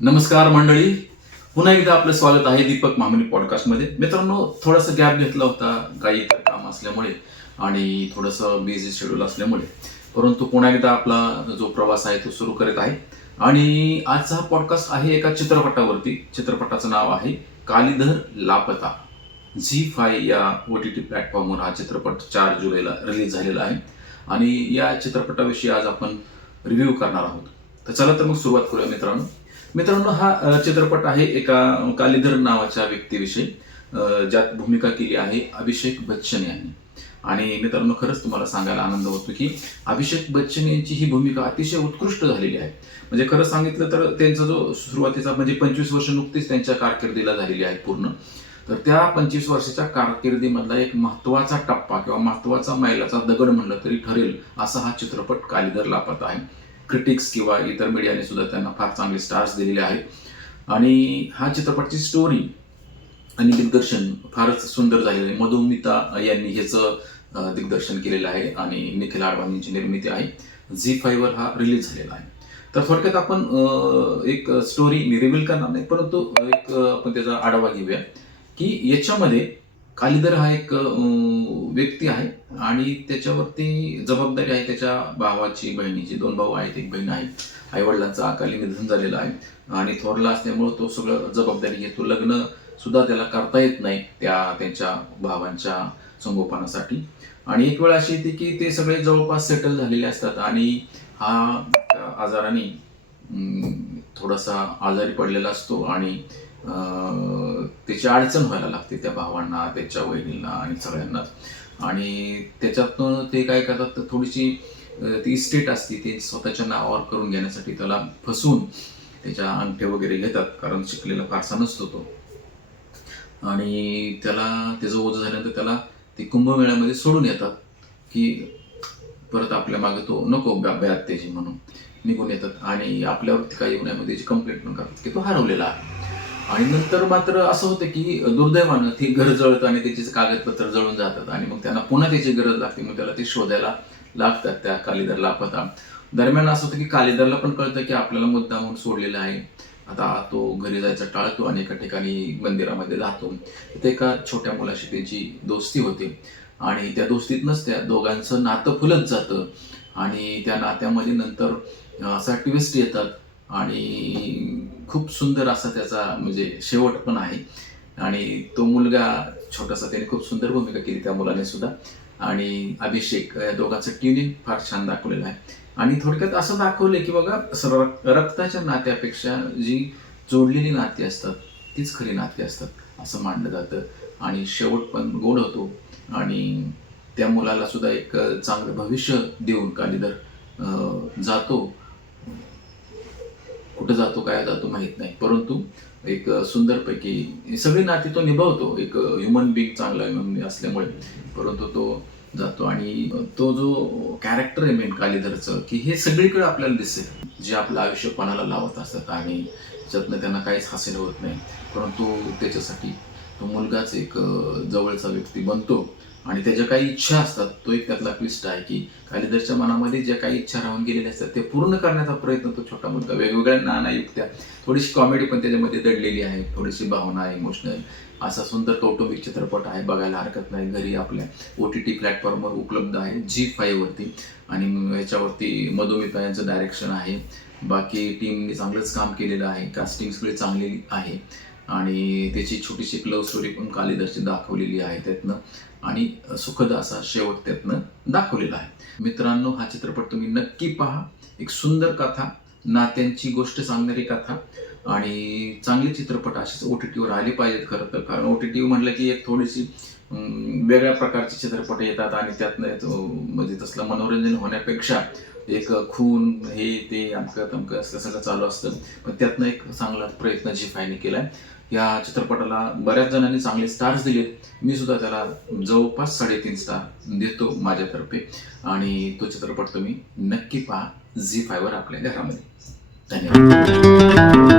नमस्कार मंडळी. पुन्हा एकदा आपलं स्वागत आहे दीपक मामणी पॉडकास्टमध्ये मित्रांनो थोडासा गॅप घेतला होता काही काम असल्यामुळे आणि थोडंसं बिझी शेड्यूल असल्यामुळे. परंतु पुन्हा एकदा आपला जो प्रवास आहे तो सुरू करत आहे. आणि आजचा हा पॉडकास्ट आहे एका चित्रपटावरती. चित्रपटाचं नाव आहे कालीधर लापता. झी फाय या ओ टी टी प्लॅटफॉर्मवर हा चित्रपट चार जुलैला रिलीज झालेला आहे. आणि या चित्रपटाविषयी आज आपण रिव्ह्यू करणार आहोत. तर चला तर मग सुरुवात करूया मित्रांनो. मित्रांनो हा चित्रपट आहे एका कालीधर नावाच्या व्यक्तीविषयी. ज्यात भूमिका केली आहे अभिषेक बच्चन यांनी. आणि मित्रांनो खरंच तुम्हाला सांगायला आनंद होतो की अभिषेक बच्चन यांची ही भूमिका अतिशय उत्कृष्ट झालेली आहे. म्हणजे खरं सांगितलं तर त्यांचा जो सुरुवातीचा म्हणजे पंचवीस वर्ष नुकतीच त्यांच्या कारकिर्दीला झालेली आहे पूर्ण. तर त्या पंचवीस वर्षाच्या कारकिर्दीमधला एक महत्त्वाचा टप्पा किंवा महत्त्वाचा मैलाचा दगड म्हणलं तरी ठरेल असा हा चित्रपट कालिदर लापत आहे. क्रिटिक्स किंवा इतर मीडियाने सुद्धा त्यांना फार चांगले स्टार्स दिलेले आहेत. आणि हा चित्रपटची स्टोरी आणि दिग्दर्शन फारच सुंदर झालेलं आहे. मधुमिता यांनी ह्याचं दिग्दर्शन केलेलं आहे आणि निखिल आडवाणींची निर्मिती आहे. झी फायवर हा रिलीज झालेला आहे. तर थोडक्यात आपण एक स्टोरी मी रिव्हील करणार नाही परंतु एक आपण त्याचा आढावा घेऊया. की याच्यामध्ये कालिदर हा एक व्यक्ती आहे आणि त्याच्यावरती जबाबदारी आहे त्याच्या भावाची बहिणीची. दोन भाऊ आहेत एक बहीण आहे. आईवडिलांचं अकाली निधन झालेलं आहे. आणि थोरला असल्यामुळं तो सगळं जबाबदारी घेतो. लग्न सुद्धा त्याला करता येत नाही त्या त्यांच्या भावांच्या संगोपनासाठी. आणि एक वेळ अशी येते की ते सगळे जवळपास सेटल झालेले असतात आणि हा आजाराने थोडासा आजारी पडलेला असतो आणि त्याची अडचण व्हायला लागते त्या भावांना त्याच्या वहिनींना आणि सगळ्यांनाच आणि त्याच्यातनं ते काय करतात तर थोडीशी ती इस्टेट असते ते स्वतःच्या नावावर करून घेण्यासाठी त्याला फसवून त्याच्या अंगठे वगैरे घेतात कारण शिकलेला फारसा नसतो तो. आणि त्याला त्याचं ओझं झाल्यानंतर त्याला ते कुंभमेळ्यामध्ये सोडून येतात की परत आपल्या मागे तो नको ब्या ब्यात त्याची म्हणून निघून येतात. आणि आपल्यावरती काही येऊ कंप्लेंट पण करतात की तो हरवलेला आहे. आणि नंतर मात्र असं होतं की दुर्दैवानं ती घर जळतं आणि त्याची कागदपत्र जळून जातात आणि मग त्यांना पुन्हा त्याची गरज लागते मग त्याला ते शोधायला लागतात त्या कालिदर लापता दरम्यान असं होतं की कालिदरला पण कळतं की आपल्याला मुद्दा म्हणून सोडलेला आहे. आता तो घरी जायचा टाळतो आणि एका ठिकाणी मंदिरामध्ये जातो तिथे एका छोट्या मुलाशी त्याची दोस्ती होते. आणि त्या दोस्तीतनंच त्या दोघांचं नातं फुलत जातं. आणि त्या नात्यामध्ये नंतर असा ट्विस्ट येतात. आणि खूप सुंदर असा त्याचा म्हणजे शेवट पण आहे. आणि तो मुलगा छोटासा त्याने खूप सुंदर भूमिका केली त्या मुलाने सुद्धा. आणि अभिषेक या दोघांचं ट्युनिंग फार छान दाखवलेलं आहे. आणि थोडक्यात असं दाखवलं की बघा सर- रक्ताच्या नात्यापेक्षा जी जोडलेली नाती असतात तीच खरी नाती असतात असं मानलं जातं. आणि शेवट पण गोड होतो. आणि त्या मुलाला सुद्धा एक चांगलं भविष्य देऊन कालिदर जातो. कुठं जातो काय जातो माहीत नाही. परंतु एक सुंदरपैकी ही सगळी नाती तो निभावतो. एक ह्युमन बिंग चांगला ह्युमन असल्यामुळे. परंतु तो जातो आणि तो जो कॅरेक्टर आहे मेन कालीधरचं की हे सगळीकडे आपल्याला दिसेल. जे आपलं आयुष्य पणाला लावत असतात आणि त्यातनं त्यांना काहीच हासिल होत नाही. परंतु त्याच्यासाठी तो मुलगाच एक जवळचा व्यक्ती बनतो. आणि त्याच्या काही इच्छा असतात तो एक त्यातला क्विस्ट आहे की कालिदासच्या मनामध्ये ज्या काही इच्छा राहून गेलेल्या असतात ते पूर्ण करण्याचा प्रयत्न तो छोटा मुलगा वेगवेगळ्या नाना युक्त्या थोडीशी कॉमेडी पण त्याच्यामध्ये दडलेली आहे थोडीशी भावना आहे इमोशनल असा सुंदर कौटुंबिक चित्रपट आहे बघायला हरकत नाही घरी आपल्या ओ टी टी प्लॅटफॉर्मवर उपलब्ध आहे जी फाईव्हवरती आणि याच्यावरती मधुमिता यांचं डायरेक्शन आहे. बाकी टीमने चांगलंच काम केलेलं आहे कास्टिंग सगळी चांगली आहे. आणि त्याची छोटीशी लव्ह स्टोरी पण कालिदासची दाखवलेली आहे त्यातनं. आणि सुखद असा शेवट त्यातनं दाखवलेला आहे. मित्रांनो हा चित्रपट तुम्ही नक्की पहा. एक सुंदर कथा नात्यांची गोष्ट सांगणारी कथा आणि चांगले चित्रपट असेच ओ टी टीवर आले पाहिजेत खरं तर. कारण ओ टी टी म्हटलं की एक थोडीशी वेगळ्या प्रकारचे चित्रपट येतात आणि त्यातनं म्हणजे तसलं मनोरंजन होण्यापेक्षा एक खून हे ते अमकं तमकं असं सगळं चालू असतं. पण त्यातनं एक चांगला प्रयत्न झिफायने आहे या चित्रपटाला बऱ्याच जणांनी चांगले स्टार्स दिलेत. मी सुद्धा त्याला जवळपास साडेतीन स्टार देतो माझ्यातर्फे. आणि तो चित्रपट तुम्ही नक्की पहा. झी फायवर आपल्या घरामध्ये. धन्यवाद.